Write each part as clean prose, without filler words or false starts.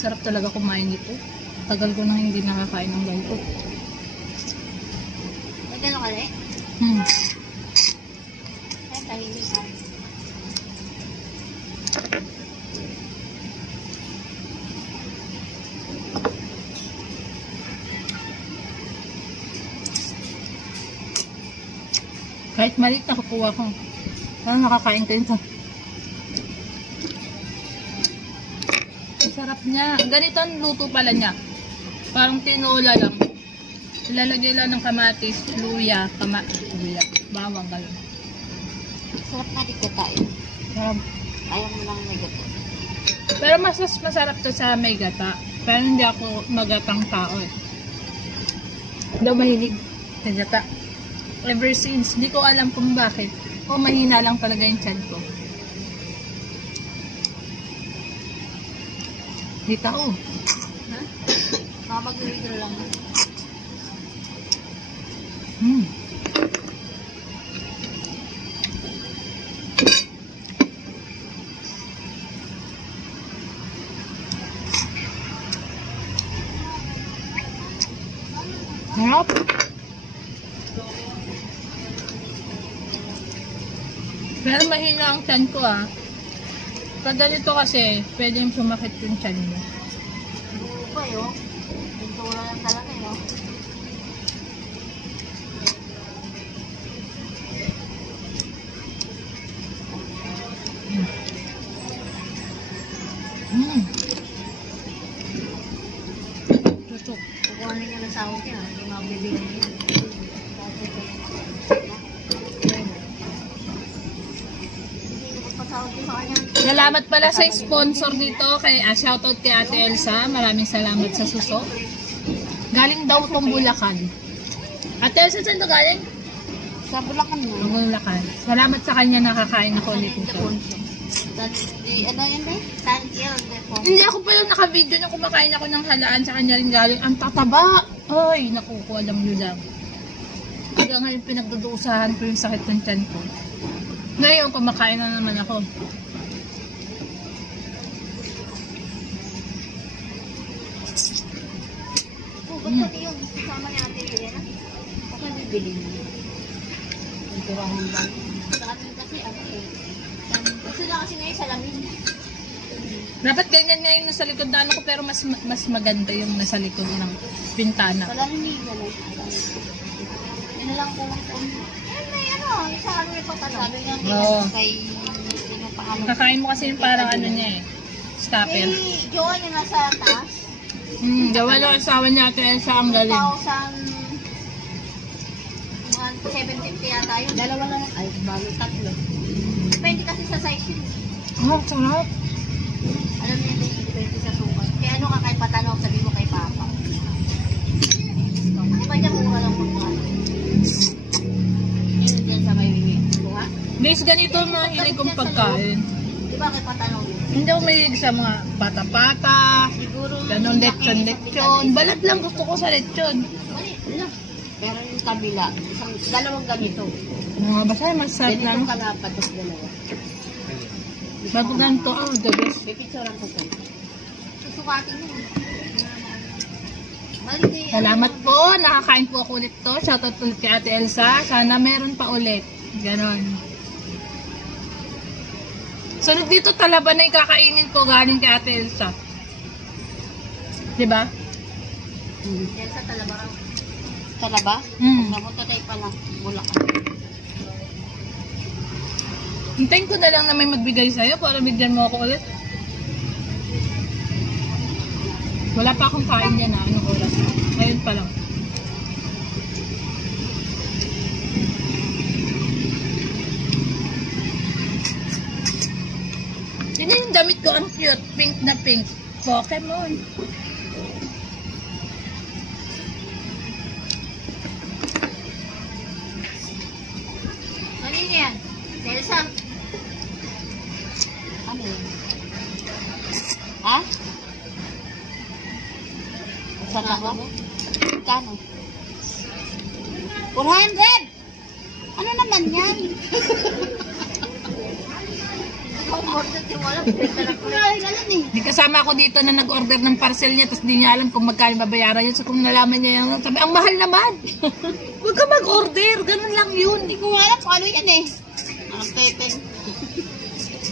Sarap talaga kumain nito. Tagal ko nang hindi nakakain ng ganito. May gano'n ka rin? Ay, tahimik ka. Kahit maliit na kukuha ko. Parang nakakain ko ito. Ang sarap niya. Ganito ang luto pala niya. Parang tinola lang. Ilalagay lang ng kamatis, luya, bawang, gano'n. Sarap na di gata eh. Sarap. Ayaw mo lang may gata. Pero mas masarap to sa may gata. Pero hindi ako magatang tao eh. Daw mahilig sa gata. Ever since, hindi ko alam kung bakit. O mahina lang talaga yung tiyan ko. Di tao. Ha? Makapag-reader lang. Sarap. Pero mahina ang tiyan ko ah. Pag ganito kasi, pwede yung sumakit yung tiyan mo. Oo ba yun? Pintura lang talaga yun. Tusok. Kukuhanin niya ng sahod niya. Hindi mabibigyan niya. Salamat pala sa sponsor dito. Shoutout kay Ate Elsa. Maraming salamat sa suso. Galing daw tong Bulacan. Ate Elsa, saan ito galing? Sa Bulacan mo. Bulacan. Salamat sa kanya, nakakain ako ulit nito. Ano yun ba? Hindi ako pala naka-video na kumakain ako ng halaan sa kanya rin galing. Ang tataba! Ay, naku, alam nyo lang. Hanggang ngayon pinagdudusahan ko yung sakit ng tiyan ko. Ngayon, kumakain na naman ako. Ba't pati yung kasama ni Ate Liliana? Baka bibili niya. Ang tirahan ba? Sa atin kasi ano eh. Gusto na kasi ngayon salamin. Dapat ganyan nga yung nasa likod na ano ko, pero mas maganda yung nasa likod ng pintana. Salamin nila na. Yan lang po lang po. May ano, isa ano yung patanong. Sabi nga kay sino pa ano. Kakain mo kasi yung parang ano niya eh. Stopper. Eh, jowa niya nasa taas. Gawa lang asawa niya Ate Elsa ang galing. 750 yata yun. Dalawa lang. Ay, balo, tatlo. Depende kasi sa size yun. Oh, sarap. Alam niya din, depende sa sukat. Kaya ano ka kay patanong, sabi mo kay Papa. Iba niya mura lang pagkain. Yun dyan sa may wingi. Buha? Guys, ganito na hilig kong pagkain. Diba kay patanong yun? Hindi ako mahilig sa mga pata-pata, siguro ganun, lechon. Balat lang gusto ko sa lechon. Pero yung kabila, dalawang ganito. Mga basta, masarap lang. Ganito kalapat, tapos dalawa. Bago ganito, the best. Pipicturean ko to. Susukatin mo. Salamat po, nakakain po ako ulit to. Shoutout ulit kay Ate Elsa. Sana meron pa ulit. Ganon. So, dito talaba na ikakainin ko galing kay Ate Elsa. Diba? Elsa, talaba raw. Talaba? Napunta tayo pala. Bulacan. Hintayin ko na lang na may magbigay sa'yo para bigyan mo ako ulit. Wala pa akong kain yan na. Anong oras? Ngayon pa lang. Sino yung damit ko? Ang cute. Pink na pink. Pokemon. Kanina yan? Elsa? Ano yun? Ha? Saan ako? Kano? 400! Ano naman yan? Ang order yung wala. Hindi May kasama ako dito na nag-order ng parcel niya tapos di niya alam kung magkano babayaran yun. So kung nalaman niya yung sabi, ang mahal naman. Huwag ka mag-order. Ganun lang yun. Hindi ko alam kung ano yan eh. Ang pepeng.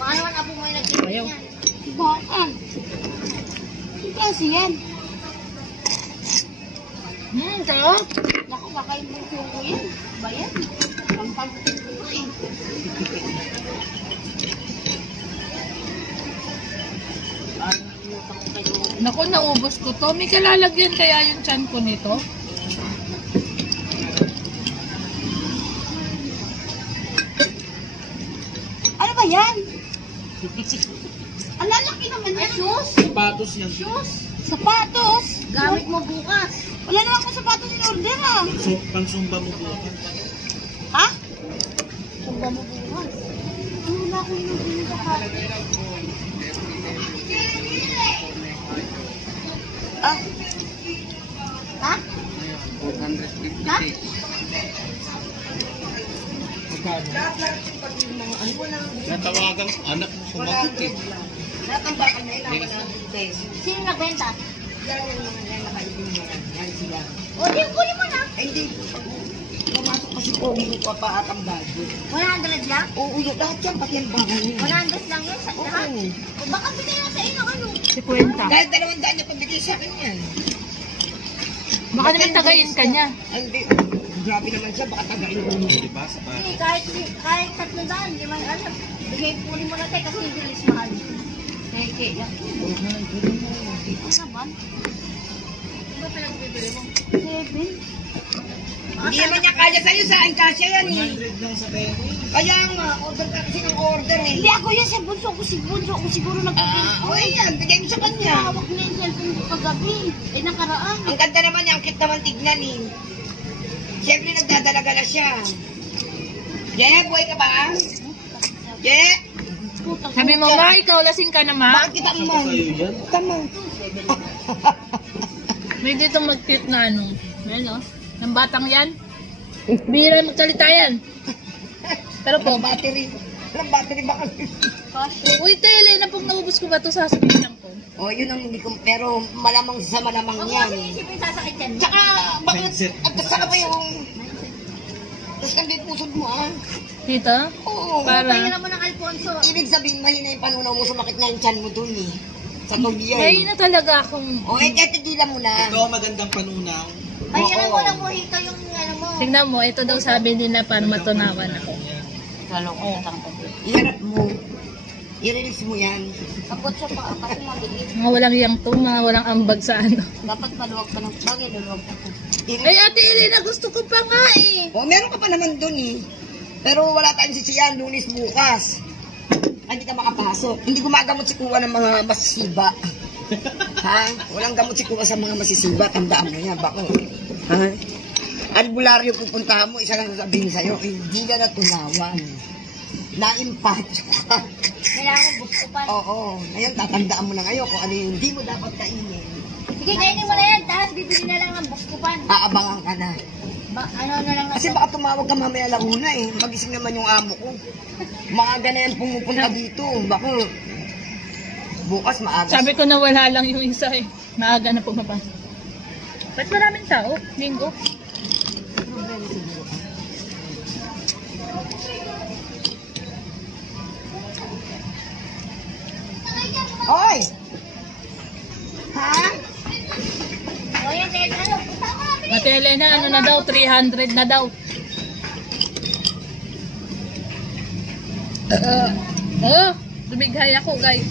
Baka naman apo mo yung nagtitin Ayaw. yan. Baka. Kasi yan. Sarap. Naku, kakain mo ko yan. Ba yan? Ang pagkain ko eh. Naku, naubos ko to. May kalalagyan kaya yung chan ko nito. Ano ba yan? Ang lalaki naman yan. Shoes? Sapatos yan. Shoes? Sapatos? Gamit mo bukas. Wala naman akong sapatos in order ah. So, pansumba mo bukas. Ha? Sumba mo bukas. Ano wala akong in order sa sapatos? Ah? Ha? 450 Ha? Magkano? Natawagan ko, anak mo sumagot eh. Sino nagbenta? O, di kunin mo na. Hindi. Pumasok kasi po, hindi ko pa atang budget. 100 lang? Oo, yun. Lahat yan, pati ang bahay niya. 100 lang yun sa lahat. O, baka bigay na sa inyo ano? Si Kwenta. Dahil 200 na pabigay sa akin yan. Baka naman tagayin ka niya. Ay, hindi. Grabe naman siya, baka tagain ko niya. Diba? Sapatos. Hindi, kahit 300, hindi man alam. Bigay kunin mo na tayo kasi hindi list mahal. Kaya kaya. Ano naman? Ano ba pinagbibili mo? 7? Hindi naman niya kaya sa'yo, sa akin kasya yan eh. 100 lang sa pera. Kaya nga, order ka kasi ng order eh. Hindi ako yan, sa bunso ko siguro nagpapili ko. O yan, bigay mo sa kanya. Hawak niya yung cellphone ko kagabi. Eh, nakaraan. Ang ganda naman niya, ang cute naman tignan eh. Siyempre nagdadalaga na siya. Je, buhay ka ba? Je? Putang Sabi mo, ma, ikaw lasing ka na, ma. Bakit kita mo? Sa'yo yan. Tama. May dito mag-cute na ano. Ano? Ng batang yan. Bihira magsalita yan. Pero po, Walang battery. Walang battery ba kasi? gosh. uy, Elena, pag naubos ko ba ito, sasabihin lang ko. O, yun ang hindi ko, pero malamang sa malamang Huwag mo yan. kasi isipin sasakit yan. Tsaka, bakit, Mindset. at saka ba yung, tapos kandit pusod mo ah. Dito? Oo. Para. Pahiram mo ng Alfonso. Ibig sabihin, mahina yung panunaw mo, sumakit na yung tiyan mo dun eh. Sa tubiyan. May na talaga akong... O, eh, kahit tigilan mo na. Ito ang magandang panunaw. Pahiram mo lang mo hito yung ano mo. Tingnan mo, ito daw sabi nila para matunawan ako. Iharap mo. I-release mo yan. Abot siya pa kasi mabilis. Mga walang yang to, mga walang ambag sa ano. Dapat maluwag pa ng bagay, maluwag pa. Ay, Ate Elena, gusto ko pa nga eh. O, meron ka pa naman dun eh. Pero wala tayong sisiyan, Lunes bukas. Ay, hindi ka makapasok. Hindi gumagamot si Kuwa ng mga masisiba. Ha? Walang gamot si Kuwa sa mga masisiba. Tandaan mo yan. Bako. Ha? Albularyo pupuntahan mo, isa lang sasabihin sa'yo, hindi ka natunawan. Na-impact ka. Kailangan gusto pa. Oo. Ngayon, tatandaan mo na ngayon kung ano yung hindi mo dapat kainin. Sige, kainin mo na yan. Tapos bibili na lang ng buskupan. Aabangan ka na. Ano na lang Kasi baka tumawag ka mamaya laguna eh. Magising naman yung amo ko. Maaga na yan pumupunta dito. Bako. Bukas maaga. Sabi ko na wala lang yung isa eh. Maaga na pumapasok. Ba't maraming tao? Linggo? Problema siguro. Hoy! Ha? O yan, dahil ano, punta ko namin. Ate Elena, ano na daw? 300 na daw. Oh, dumighay ako guys.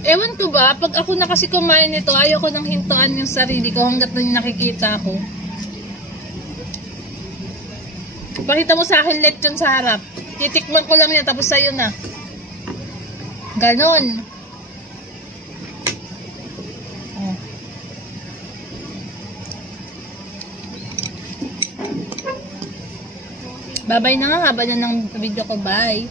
Ewan ko ba, pag ako na kasi kumain nito, ayoko nang hintuan yung sarili ko hanggat na nakikita ko. Pakita mo sa akin lechon sa harap. Titikman ko lang yan, tapos sa'yo na. Ganon. Oh. Babay na nga, haba na ng video ko. Bye.